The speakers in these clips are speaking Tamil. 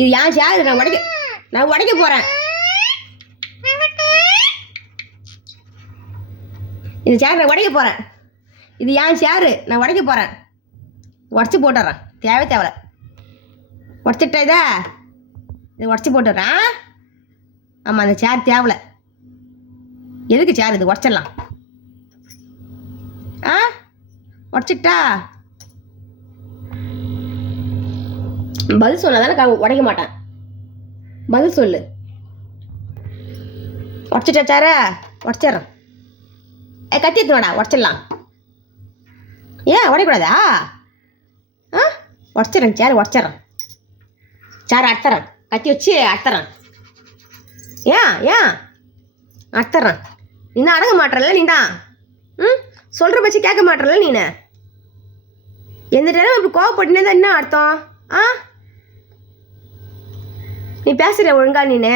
இது ஏன் சேரு, நான் உடைக்க போகிறேன். இந்த சேர் நான் உடைக்க போகிறேன். இது ஏன் சேரு, நான் உடைக்க போகிறேன். உடச்சி போட்டுறேன். தேவை உடச்சிட்டா இதை உடச்சி போட்டுறேன். ஆமாம், அந்த சேர் தேவை. எதுக்கு சேர் இது? உடச்சிடலாம். உடச்சிட்டா பதில் சொன்னா தானே உடைக்க மாட்டேன். பதில் சொல்லு. உடச்சிட்டா சேர? உடச்சிட்றேன். கத்தி எடுத்துவாடா, உடச்சிடலாம். ஏன் உடையக்கூடாதா? உடச்சிட்றேன். சேர் உடச்சிட்றேன். சேர் அறுத்துறேன். கத்தி வச்சு அறுத்துறேன். ஏன் அறுத்துறேன். நீ தான் அடங்க மாட்டல. நீ தான் சொல்கிற பட்சி கேட்க மாட்டல. நீ எந்த நேரம் இப்படி கோவப்பட்டுனே தான் என்ன அர்த்தம்? நீ பேசுகிற ஒழுங்கா? நீனு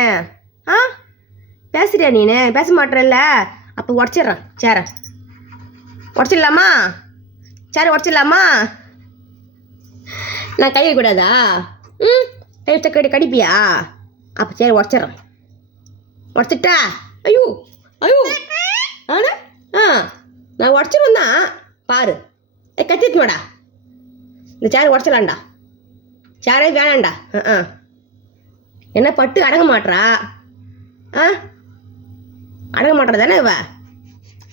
பேசுறியா? நீனு பேச மாட்டேறல்ல. அப்போ உடச்சிட்றேன். சேரை உடச்சிடலாமா? சேரை உடச்சிடலாமா? நான் கை வைக்கூடாதா? கை வச்ச கடிப்பியா? அப்போ சரி உடச்சிட்றேன். உடச்சிட்டா? ஐயோ ஆனா நான் உடச்சிருவேன் தான். பாரு, கத்திட்டு வாடா. இந்த சேரை உடச்சிடலாம்டா. சேரே வேணாண்டா. என்ன பட்டு அடங்க மாட்டா? அடங்க மாட்டா தானே இவ?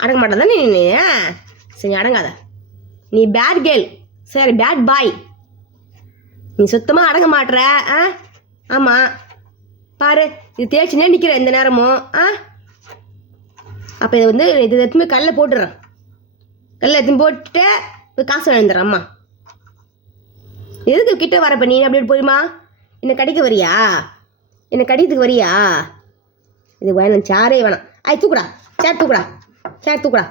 அடங்க மாட்டா தானே நீ? சரி, அடங்காத. நீ பேட் கேர்ள். சரி, பேட் பாய். நீ சுத்தமாக அடங்க மாட்டுற. ஆமாம், பாரு, இது தேய்ச்சினே நிற்கிற இந்த நேரமும். அப்போ இதை இது எடுத்துமே கல்லில் போட்டுடுறேன். கல்லில் எடுத்துன்னு போட்டு போய் காசு வாங்கிடுறேன். அம்மா, எதுக்கு கிட்ட வரப்ப நீ அப்படி போயுமா? என்னை கடிக்க வரியா? என்னை கடிக்கிறதுக்கு வரியா? இது வேணும். சேரே வேணாம். தூக்குடா. சேர் தூக்குடா.